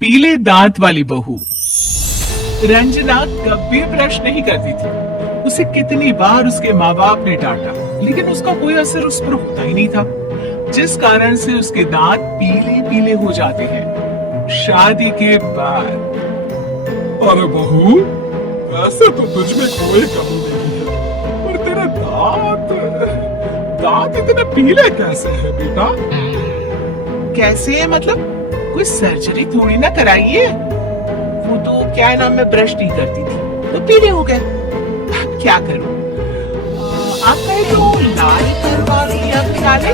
पीले दांत वाली बहू। रंजना कभी ब्रश नहीं करती थी। उसे कितनी बार उसके माँ बाप ने डांटा, लेकिन उसका कोई असर उस पर होता ही नहीं था, जिस कारण से उसके दांत पीले पीले हो जाते हैं। शादी के बाद। अरे बहू, वैसे तो तुझ में कोई कमी नहीं है, पर तेरे दांत दांत इतने पीले कैसे हैं बेटा? कैसे है मतलब? कोई सर्जरी थोड़ी ना कराइए। वो तो क्या है ना, मैं ब्रश नहीं करती थी तो पीले हो गए। अब क्या करूं? आप कहे तो लाल करवा दूं या काले?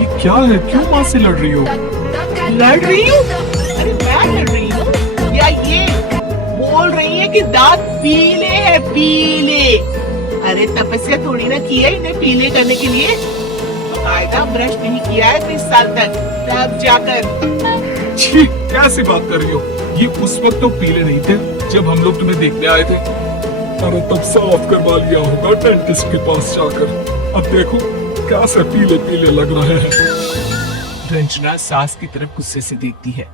ये क्या है? क्यों माँ से लड़ रही हो? लड़ रही हूँ? अरे मैं लड़ रही हूँ या ये बोल रही है कि दांत पीले हैं, पीले। अरे तपस्या थोड़ी ना की है इन्हें पीले करने के लिए। कायदा ब्रश नहीं किया है 20 साल तक, तब जाकर। छी, कैसी बात कर रही हो? ये उस वक्त तो पीले नहीं थे जब हम लोग तुम्हें देखने आए थे। अरे तब साफ करवा लिया होगा डेंटिस्ट के पास जाकर। अब देखो कैसे पीले पीले लग रहे हैं। रंजना सास की तरफ गुस्से से देखती है।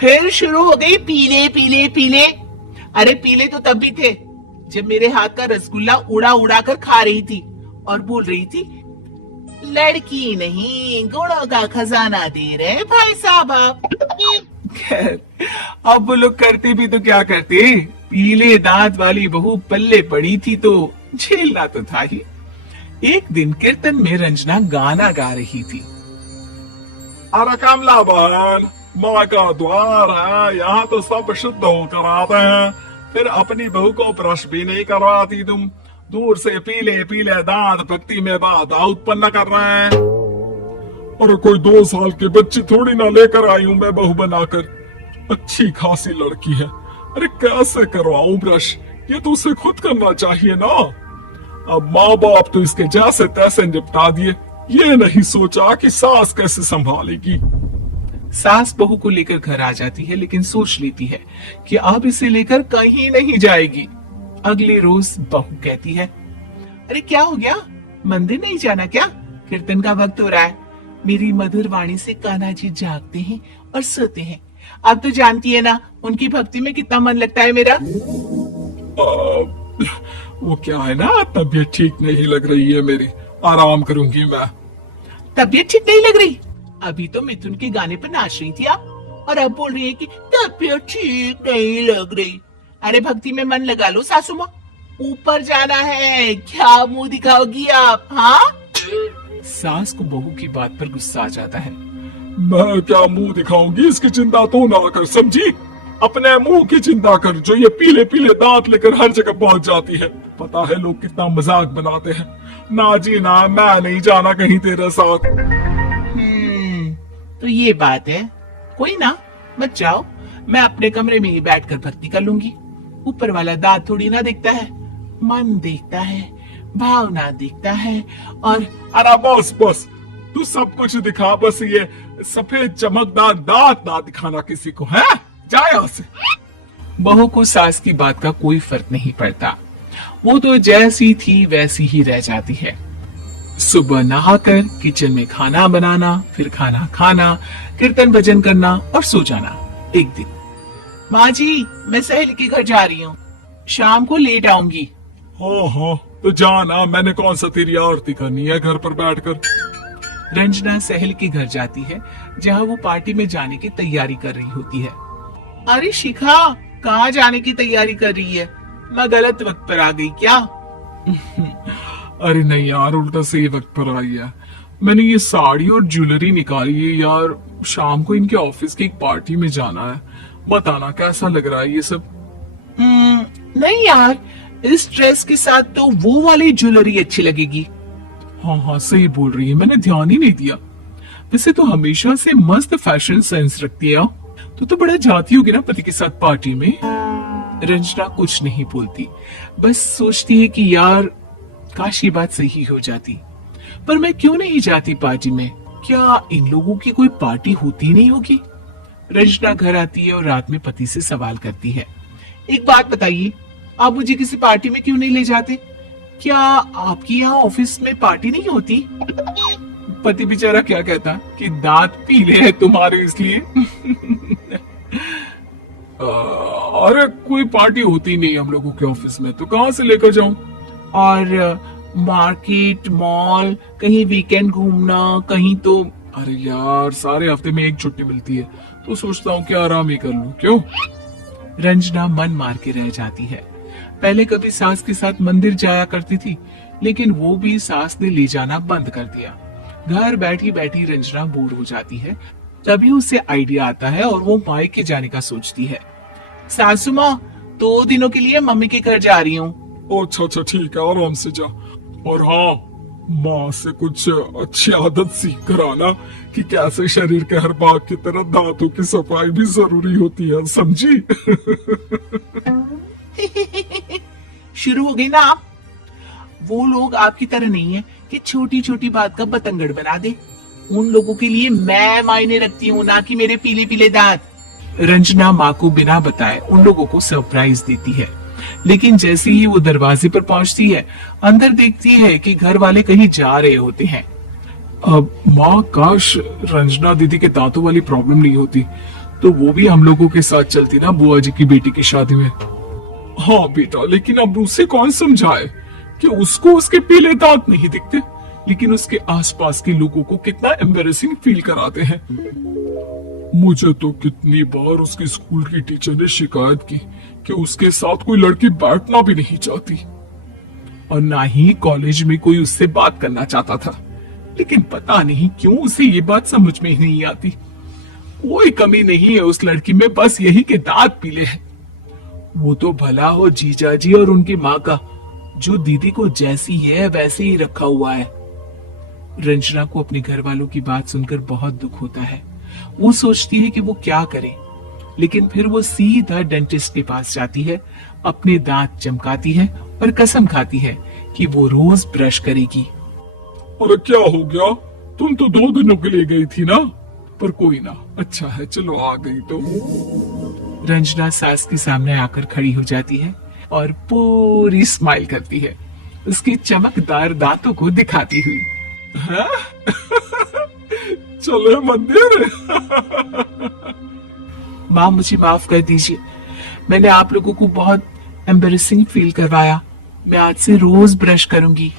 फिर शुरू हो गई पीले पीले पीले। अरे पीले तो तब भी थे जब मेरे हाथ का रसगुल्ला उड़ा उड़ा कर खा रही थी और बोल रही थी, लड़की नहीं गुणों का खजाना दे रहे भाई साहब आप। खैर, अब वो लोग करते भी तो क्या करते, पीले दांत वाली बहू पल्ले पड़ी थी तो झेलना तो था ही। एक दिन कीर्तन में रंजना गाना गा रही थी। अरे कमला बहन, माँ का द्वार है, यहाँ तो सब शुद्ध होकर आते हैं, फिर अपनी बहू को ब्रश भी नहीं करवाती तुम। दूर से पीले पीले दांत भक्ति में बाधा उत्पन्न कर रहे हैं। अरे कोई 2 साल के बच्ची थोड़ी ना लेकर आई हूँ मैं बहू बनाकर। अच्छी खासी लड़की है, अरे कैसे करवाऊं ब्रश? ये तो उसे खुद करना चाहिए ना। अब माँ बाप तो इसके जैसे तैसे निपटा दिए, ये नहीं सोचा कि सास कैसे संभालेगी। सास बहू को लेकर घर आ जाती है, लेकिन सोच लेती है कि अब इसे लेकर कहीं नहीं जाएगी। अगले रोज बहू कहती है, अरे क्या हो गया, मंदिर नहीं जाना क्या? कीर्तन का वक्त हो रहा है। मेरी मधुर वाणी से कान्हा जी जागते हैं और सोते हैं। अब तो जानती है ना उनकी भक्ति में कितना मन लगता है मेरा। वो क्या है ना, तबीयत ठीक नहीं लग रही है मेरी, आराम करूंगी मैं। तबीयत ठीक नहीं लग रही? अभी तो मिथुन के गाने पर नाच रही थी आप, और अब बोल रही है कि तबीयत ठीक नहीं लग रही। अरे भक्ति में मन लगा लो सासू माँ, ऊपर जाना है, क्या मुंह दिखाओगी आप? हाँ, सास को बहू की बात पर गुस्सा आ जाता है। मैं क्या मुंह दिखाऊंगी, इसकी चिंता तू ना कर, समझी? अपने मुंह की चिंता कर, जो ये पीले पीले दांत लेकर हर जगह पहुंच जाती है। पता है लोग कितना मजाक बनाते हैं। ना जी ना, मैं नहीं जाना कहीं तेरे साथ। तो ये बात है, कोई ना, मत जाओ, मैं अपने कमरे में ही बैठकर भक्ति कर लूंगी। ऊपर वाला दांत थोड़ी ना देखता है, मन देखता है, भावना देखता है। और अरे बस बस, तू सब कुछ दिखा, बस ये सफेद चमकदार दांत ना दिखाना किसी को, है? जाए यहाँ से। बहू को सास की बात का कोई फर्क नहीं पड़ता, वो तो जैसी थी वैसी ही रह जाती है। सुबह नहाकर किचन में खाना बनाना, फिर खाना खाना, कीर्तन भजन करना और सो जाना। एक दिन, माँ जी मैं सहेली के घर जा रही हूँ, शाम को लेट आऊंगी। हाँ, तो जाना, मैंने कौन सा तेरी आरती करनी है घर पर बैठकर। रंजना सहेली के घर जाती है, जहाँ वो पार्टी में जाने की तैयारी कर रही होती है। अरे शिखा, कहाँ जाने की तैयारी कर रही है? मैं गलत वक्त पर आ गई क्या? अरे नहीं यार, उल्टा सही वक्त पर आई है। मैंने ये साड़ी और ज्वेलरी निकाली है यार, शाम को इनके ऑफिस की एक पार्टी में जाना है। बताना कैसा लग रहा है ये सब? नहीं यार, इस ड्रेस के साथ तो वो वाली ज्वेलरी अच्छी लगेगी। हाँ, सही बोल रही है, मैंने ध्यान ही नहीं दिया। वैसे तो हमेशा से मस्त फैशन सेंस रखती है। तो बड़ा जाती होगी ना पति के साथ पार्टी में। रंजना कुछ नहीं बोलती, बस सोचती है कि यार काश ये बात सही हो जाती, पर मैं क्यों नहीं जाती पार्टी में? क्या इन लोगों की कोई पार्टी होती नहीं होगी? रंजना घर आती है और रात में पति से सवाल करती है, एक बात बताइए, आप मुझे किसी पार्टी में क्यों नहीं ले जाते? क्या आपकी यहाँ ऑफिस में पार्टी नहीं होती? पति बेचारा क्या कहता कि दांत पीले हैं तुम्हारे इसलिए। अरे कोई पार्टी होती नहीं हम लोगों के ऑफिस में, तो कहाँ से लेकर जाऊं? और मार्केट, मॉल, कहीं वीकेंड घूमना, कहीं तो। अरे यार सारे हफ्ते में एक छुट्टी मिलती है, तो सोचता हूँ कि आराम ही कर लूं। क्यों? रंजना मन मार के रह जाती है। पहले कभी सास के साथ मंदिर जाया करती थी, लेकिन वो भी सास ने ले जाना बंद कर दिया। घर बैठी बैठी रंजना बोर हो जाती है। तभी उसे आइडिया आता है और वो मायके जाने का सोचती है। सासू माँ, 2 दिनों के लिए मम्मी के घर जा रही हूँ। अच्छा अच्छा ठीक है, आराम से जा। और हाँ, माँ से कुछ अच्छी आदत सीख कर आना कि कैसे शरीर के हर भाग की तरह दांतों की सफाई भी जरूरी होती है, समझी? शुरू हो गई ना आप। वो लोग आपकी तरह नहीं है कि छोटी छोटी बात का बतंगड़ बना दे। उन लोगों के लिए मैं मायने रखती हूँ, ना कि मेरे पीले पीले दांत। रंजना माँ को बिना बताए उन लोगों को सरप्राइज देती है, लेकिन जैसे ही वो दरवाजे पर पहुंचती है, अंदर देखती है कि घर वाले कहीं जा रहे होते हैं। अब माँ, काश रंजना दीदी के दांतों वाली प्रॉब्लम नहीं होती, तो वो भी हम लोगों के साथ चलती ना बुआ जी की बेटी की शादी में। हाँ बेटा, लेकिन अब उसे कौन समझाए कि उसको उसके पीले दांत नहीं दिखते, लेकिन उसके आसपास के लोगों को कितना एम्बैरेसिंग फील कराते हैं। मुझे तो कितनी बार उसके स्कूल की टीचर ने शिकायत की कि उसके साथ कोई लड़की बैठना भी नहीं चाहती, और ना ही कॉलेज में कोई उससे बात करना चाहता था। लेकिन पता नहीं क्यों उसे ये बात समझ में ही नहीं आती। कोई कमी नहीं है उस लड़की में, बस यही के दांत पीले हैं। वो तो भला हो जीजा जी और उनकी माँ का, जो दीदी को जैसी है वैसे ही रखा हुआ है। रंजना को अपने घर वालों की बात सुनकर बहुत दुख होता है। वो सोचती है कि वो क्या करे, लेकिन फिर वो सीधा डेंटिस्ट के पास जाती है, अपने दांत चमकाती है और कसम खाती है कि वो रोज ब्रश करेगी। अरे क्या हो गया? तुम तो 2 दिनों के लिए गई थी ना, पर कोई ना, अच्छा है, चलो आ गई तो। रंजना सास के सामने आकर खड़ी हो जाती है और पूरी स्माइल करती है, उसके चमकदार दांतों को दिखाती हुई। चले मंदिर। माँ, मुझे माफ कर दीजिए, मैंने आप लोगों को बहुत एम्बैरेसिंग फील करवाया। मैं आज से रोज ब्रश करूंगी।